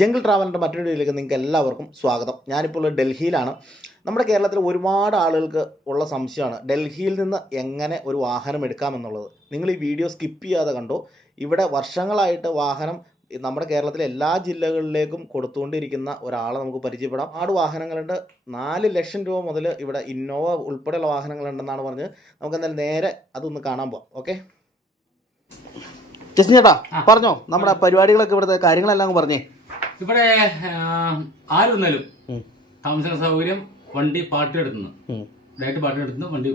Jungle ട്രാവലിന്റെ മറ്റൊരു വീഡിയോയിലേക്ക് നിങ്ങൾക്ക് എല്ലാവർക്കും സ്വാഗതം. ഞാനിപ്പോൾ ഉള്ളത് ഡൽഹിയിലാണ്. നമ്മുടെ കേരളത്തിൽ ഒരുപാട് ആളുകൾക്ക് ഉള്ള സംശയമാണ് ഡൽഹിയിൽ നിന്ന് എങ്ങനെ ഒരു വാഹനം എടുക്കാമെന്നുള്ളത് നിങ്ങൾ ഈ വീഡിയോ സ്കിപ്പ് ചെയ്യാതെ കണ്ടോ? ഇവിടെ വർഷങ്ങളായിട്ട് വാഹനം നമ്മുടെ കേരളത്തിലെ എല്ലാ ജില്ലകളിലേക്കും കൊടുത്തുകൊണ്ടിരിക്കുന്ന ഒരാളെ നമുക്ക് പരിചയപ്പെടാം. ആട് വാഹനങ്ങളുണ്ട്. നാല് ലക്ഷം രൂപ മുതൽ ഇവിടെ ഇന്നോവ ഉൾപ്പെടെയുള്ള വാഹനങ്ങളുണ്ടെന്നാണ് പറഞ്ഞ് നമുക്ക് എന്തായാലും നേരെ അതൊന്ന് കാണാൻ പോവാം. ഓക്കെ? ജസ്റ്റിൻ ചേട്ടാ പറഞ്ഞോ. നമ്മുടെ പരിപാടികളൊക്കെ ഇവിടുത്തെ കാര്യങ്ങളെല്ലാം പറഞ്ഞേ. ഇവിടെ ആരുന്നാലും ആര് വന്നാലും ഉം. താമസ സൗകര്യം വണ്ടി പാർട്ടി എടുക്കുന്നു. ഡയറക്റ്റ് പാർട്ടി എടുത്തുന്നു വണ്ടി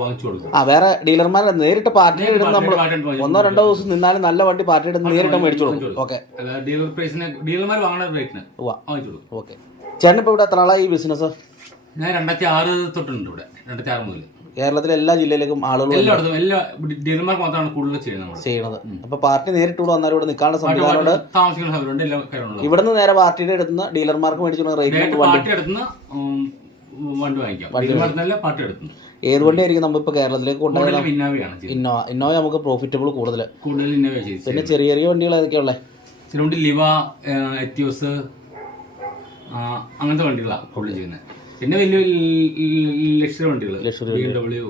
വാങ്ങിച്ചു കൊടുക്കും. ആ വേറെ ഡീലർമാരെ നേരിട്ട് പാർട്ടി എടുക്കുന്ന എടുത്ത് നമ്മൾ ഒന്നോ രണ്ടോ ദിവസം നിന്നാലും നല്ല വണ്ടി പാർട്ടി എടുത്ത് നേരിട്ട് മേടിച്ചു കൊടുക്കും. ഓക്കെ. ഡീലർ പ്രൈസിന് ഡീലർമാർ വാങ്ങുന്ന റേറ്റിന് ഉവ്വ. വാങ്ങിച്ചു കൊടുക്കും. ഓക്കെ. ചേട്ടൻ ഇപ്പോൾ ഇവിടെ എത്ര ആളായി ഈ ബിസിനസ് ഞാൻ രണ്ടായിരത്തി ആറ് തൊട്ടുണ്ട് ഇവിടെ രണ്ടായിരത്തി ആറ് മുതൽ കേരളത്തിലെ എല്ലാ ജില്ലയിലേക്കും ആളുകൾ എല്ലായിടത്തും എല്ലാ ഡീലർമാർക്ക് മാത്രമാണ് കൂടുതൽ ചെയ്യുന്നത് ചെയ്യണത് അപ്പൊ പാർട്ടി നേരിട്ട് ഇവിടെ വന്നാലും ഇവിടെ നിൽക്കാനുള്ള സംവിധാനമുണ്ട്. താമസിക്കുന്ന ഇവിടുന്ന് നേരെ പാർട്ടിയുടെ അടുത്തുനിന്ന് ഡീലർമാർക്ക് മേടിച്ചു റേറ്റ് പാർട്ടി വണ്ടി വാങ്ങിക്കാം. പാർട്ടി ഏത് വണ്ടിയായിരിക്കും നമ്മൾ ഇപ്പോൾ കേരളത്തിലേക്ക് കൊണ്ടുപോയത്? ഇന്നോവയാണ് ഇന്നോവ ഇന്നോവ നമുക്ക് പ്രോഫിറ്റബിൾ കൂടുതൽ. പിന്നെ ചെറിയ ചെറിയ വണ്ടികൾ ഏതൊക്കെയുള്ളത് ഇതിലുണ്ട് ലിവ എത്തിയോസ് അങ്ങനത്തെ വണ്ടികളാണ് കൂടുതൽ ചെയ്യുന്നത്. പിന്നെ വലിയ ലക്ഷറി വണ്ടികൾ ബി ഡബ്ല്യു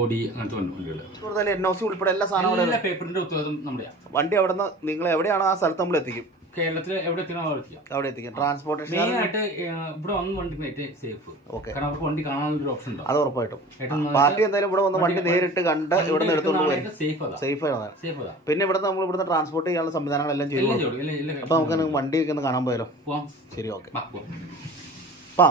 ഓഡി അങ്ങനത്തെ വണ്ടികൾ കൂടുതൽ എൻ ഒ സി ഉൾപ്പെടെ എല്ലാ സാധനങ്ങളും പേപ്പറിന്റെ ഉത്തരവാദിത്വം നമ്മുടെയാണ് വണ്ടി അവിടെ നിന്ന് നിങ്ങൾ എവിടെയാണ് ആ സ്ഥലത്ത് നമ്മൾ എത്തിക്കും? കേരളത്തിൽ എവിടെ എത്തിയാലും അവിടെ എത്തിക്കാം. അവിടെ എത്തിക്കും. ട്രാൻസ്പോർട്ടേഷൻ മെയിൻ ആയിട്ട് ഇവിടെ വന്ന് വണ്ടി ഏറ്റവും സേഫ് ഓക്കെ കാരണം അവർക്ക് വണ്ടി കാണാനുള്ള ഓപ്ഷൻ ഉണ്ട്? അത് ഉറപ്പായിട്ടും. പാർട്ടി എന്തായാലും ഇവിടെ വന്ന് വണ്ടി നേരിട്ട് കണ്ട് ഇവിടെ നിന്ന് എടുത്തുകൊണ്ട് പോയി സേഫ് ആണ്. പിന്നെ ഇവിടെ നമ്മൾ ഇവിടുന്ന് ട്രാൻസ്പോർട്ട് ചെയ്യാനുള്ള സംവിധാനങ്ങളെല്ലാം ചെയ്തു അപ്പൊ നമുക്ക് വണ്ടിയൊക്കെ ഒന്ന് കാണാൻ പോയാലോ? ശരി ഓക്കെ വാ,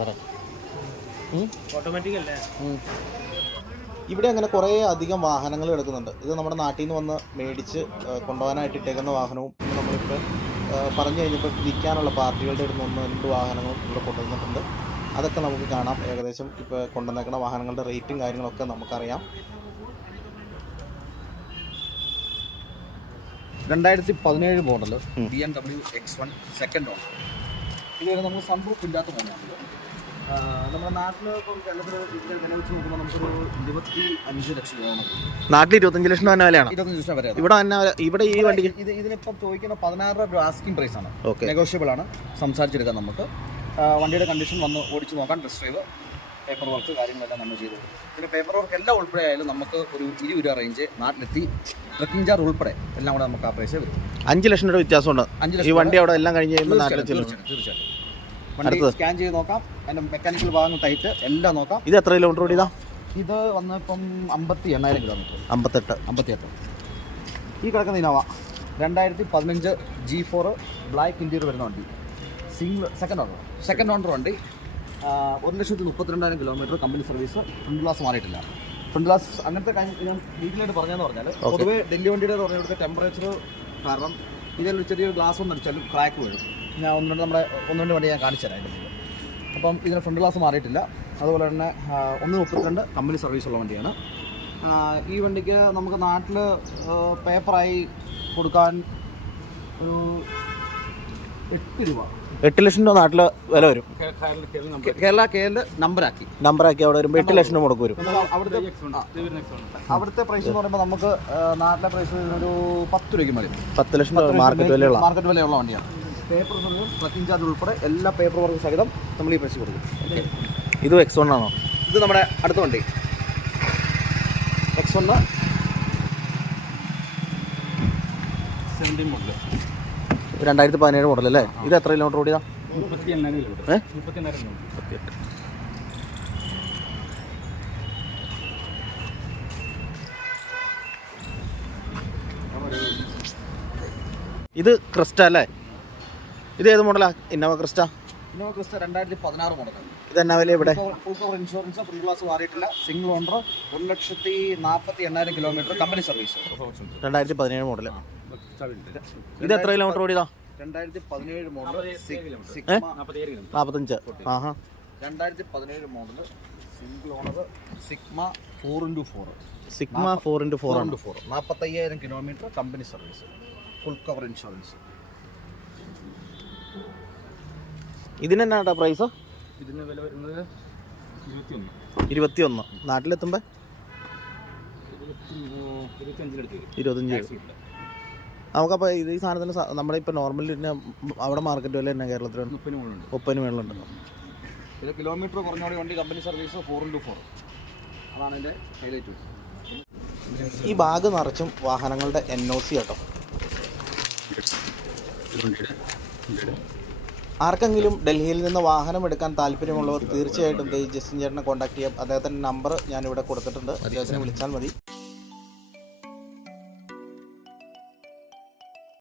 സാറേ. ഓട്ടോമാറ്റിക് അല്ലേ? ഇവിടെ അങ്ങനെ കുറേ അധികം വാഹനങ്ങൾ കിടക്കുന്നുണ്ട്. ഇത് നമ്മുടെ നാട്ടിൽ നിന്ന് വന്ന് മേടിച്ച് കൊണ്ടുപോകാനായിട്ട് ഇട്ടേക്കുന്ന വാഹനവും നമ്മളിപ്പോ നമ്മളിപ്പോൾ പറഞ്ഞു കഴിഞ്ഞപ്പോൾ വിൽക്കാനുള്ള പാർട്ടികളുടെ ഇടുന്ന ഒന്ന് രണ്ട് വാഹനങ്ങൾ ഇവിടെ കൊണ്ടുവന്നിട്ടുണ്ട്. അതൊക്കെ നമുക്ക് കാണാം. ഏകദേശം ഇപ്പോൾ കൊണ്ടുവന്നേക്കുന്ന വാഹനങ്ങളുടെ റേറ്റും കാര്യങ്ങളൊക്കെ നമുക്കറിയാം. രണ്ടായിരത്തി പതിനേഴ് model B M W X one second owner ഇതുവരെ നമ്മൾ നമുക്ക് സംഭവം ഇല്ലാത്ത മോഡലാണ് നമ്മുടെ നാട്ടിൽ ഇപ്പം കേരളത്തിൽ വെച്ച് നോക്കുമ്പോൾ നമുക്കൊരു ഇരുപത്തി അഞ്ച് ലക്ഷം രൂപ നാട്ടിൽ ഇരുപത്തഞ്ച് ലക്ഷം തന്നെ വിലയാണ്. ഇരുപത്തഞ്ച് ലക്ഷം വരെ ഇവിടെ തന്നെ ഇവിടെ ഈ വണ്ടി ഇത് ഇതിനിപ്പം ചോദിക്കുന്ന പതിനാറ് രൂപ ആസ്കിംഗ് പ്രൈസ് ആണ്. ഓക്കെ നെഗോഷ്യബിൾ ആണ്. സംസാരിച്ചെടുക്കാം നമുക്ക്. വണ്ടിയുടെ കണ്ടീഷൻ വന്ന് ഓടിച്ചു നോക്കാം. ടെസ്റ്റ് ഡ്രൈവ് പേപ്പർ വർക്ക് കാര്യങ്ങളെല്ലാം നമ്മൾ ചെയ്തു. പിന്നെ പേപ്പർ വർക്ക് എല്ലാം ഉൾപ്പെടെ ആയാലും നമുക്ക് ഒരു ഇരുപത് രൂപ റേഞ്ച് നാട്ടിലെത്തി ട്രക്കിംഗ് ചാർജ് ഉൾപ്പെടെ എല്ലാം കൂടെ നമുക്ക് ആ പൈസ വരും അഞ്ച് ലക്ഷം രൂപ വ്യത്യാസമുണ്ട്. അഞ്ച് ഈ ലക്ഷം വണ്ടി അവിടെ എല്ലാം കഴിഞ്ഞ് കഴിയുമ്പോൾ തീർച്ചയായിട്ടും വണ്ടി സ്കാൻ ചെയ്ത് നോക്കാം. അതിന്റെ മെക്കാനിക്കൽ ഭാഗങ്ങൾ ടൈറ്റ് എല്ലാം നോക്കാം. ഇത് എത്ര കിലോമീറ്റർ ഓടിയതാ? ഇത് വന്നിപ്പം അമ്പത്തി എണ്ണായിരം കിലോമീറ്റർ അമ്പത്തെട്ട്. അമ്പത്തി എട്ട് ഈ കിടക്കുന്ന ഇനോവ രണ്ടായിരത്തി പതിനഞ്ച് ജി ഫോർ ബ്ലാക്ക് ഇന്റീരിയർ വരുന്ന വണ്ടി. Single second owner second owner വണ്ടി. ഒരു ലക്ഷത്തി മുപ്പത്തിരണ്ടായിരം kilometre company service front glass മാറിയിട്ടില്ല. ഫ്രണ്ട് ഗ്ലാസ് അങ്ങനത്തെ കാര്യം ഞാൻ ഡീറ്റെയിലായിട്ട് പറഞ്ഞതെന്ന് പറഞ്ഞാൽ പൊതുവെ ഡൽഹി വണ്ടിയുടെ എന്ന് പറഞ്ഞാൽ ഇവിടുത്തെ ടെമ്പറേച്ചർ കാരണം ഇതിൽ ചെറിയൊരു ഗ്ലാസ് ഒന്ന് അടിച്ചാലും ക്രാക്ക് വീഴും. ഞാൻ ഒന്ന് രണ്ട് നമ്മുടെ ഒന്ന് രണ്ട് വണ്ടി ഞാൻ കാണിച്ചു തരാം. അപ്പം ഇതിന് ഫ്രണ്ട് ഗ്ലാസ് മാറിയിട്ടില്ല. അതുപോലെ തന്നെ ഒന്ന് മുപ്പത്തിരണ്ട് കമ്പനി സർവീസ് ഉള്ള വണ്ടിയാണ്. ഈ വണ്ടിക്ക് നമുക്ക് നാട്ടിൽ പേപ്പറായി കൊടുക്കാൻ ഒരു എട്ട് രൂപ. എട്ട് ലക്ഷം രൂപ നാട്ടിൽ വില വരും. കേരള കേരള നമ്പറാക്കി നമ്പറാക്കി അവിടെ വരുമ്പോൾ എട്ട് ലക്ഷം രൂപ മുടക്ക് വരും. അവിടുത്തെ അവിടുത്തെ പ്രൈസ് എന്ന് പറയുമ്പോൾ നമുക്ക് നാട്ടിലെ പ്രൈസ് ഒരു പത്ത് രൂപയ്ക്ക് മതി പത്ത് ലക്ഷം രൂപ മാർക്കറ്റ് വിലയുള്ള. മാർക്കറ്റ് വിലയുള്ള വണ്ടിയാണ്. പേപ്പർ ട്രക്കിംഗ് ചാർജ് ഉൾപ്പെടെ എല്ലാ പേപ്പർ വർക്ക് സഹിതം നമ്മൾ ഈ പൈസ കൊടുക്കും. ഇത് എക്സ് വൺ ആണോ? ഇത് നമ്മുടെ അടുത്ത വണ്ടി. എക്സ് ഒന്ന് സെവന്റീൻ മോഡൽ രണ്ടായിരത്തി പതിനേഴ് മോഡൽ അല്ലേ? ഇത് എത്ര കിലോമീറ്റർ ഓടിയതാ? ഇത് ക്രിസ്റ്റ അല്ലേ? ഇത് ഏത് മോഡലാ ഇന്നോവ ക്രിസ്റ്റ? ഇന്നോവ ക്രിസ്റ്റ രണ്ടായിരത്തി പതിനാറ് മോഡൽ ഇത് എന്നാ വില ഇവിടെ? Full cover insurance free glass മാറിയിട്ടില്ല. സിംഗിൾ ഓണർ ഒരു ലക്ഷത്തി നാൽപ്പത്തി എണ്ണായിരം കിലോമീറ്റർ കമ്പനി സർവീസ് രണ്ടായിരത്തി പതിനേഴ് മോഡൽ ഇത് എത്ര കിലോമീറ്റർ ഓടിയതാ? രണ്ടായിരത്തി പതിനേഴ് മോഡൽ? നാൽപ്പത്തഞ്ച് ആഹാ. രണ്ടായിരത്തി പതിനേഴ് model single owner Sigma four into four Sigma four into four into four നാൽപ്പത്തയ്യായിരം kilometre company service full cover insurance ഇതിന് എന്നാ പ്രൈസ് ഇതിന് വില വരുന്നത് ഇരുപത്തിയൊന്ന്. നാട്ടിലെത്തുമ്പോ? നാട്ടിലെത്തുമ്പോൾ ഇരുപത്തഞ്ച്. നമുക്കപ്പോൾ ഇത് ഈ സാധനത്തിന് നമ്മുടെ ഇപ്പോൾ നോർമലി തന്നെ അവിടെ മാർക്കറ്റ് വില തന്നെ കേരളത്തിൽ മുപ്പതിന് മേളിലുണ്ട് ഇത് കിലോമീറ്റർ കുറഞ്ഞോടി വണ്ടി company service four into four അതാണ് അതിന്റെ ഹൈലൈറ്റ് ഈ ബാഗ് നിറച്ചും വാഹനങ്ങളുടെ എൻ ഒ സി കേട്ടോ ആർക്കെങ്കിലും ഡൽഹിയിൽ നിന്ന് വാഹനം എടുക്കാൻ താല്പര്യമുള്ളവർ തീർച്ചയായിട്ടും ഈ ജസ്റ്റിൻ ചേട്ടനെ കോൺടാക്ട് ചെയ്യാം. അദ്ദേഹത്തിന്റെ നമ്പർ ഞാനിവിടെ കൊടുത്തിട്ടുണ്ട്. അദ്ദേഹത്തിനെ വിളിച്ചാൽ മതി.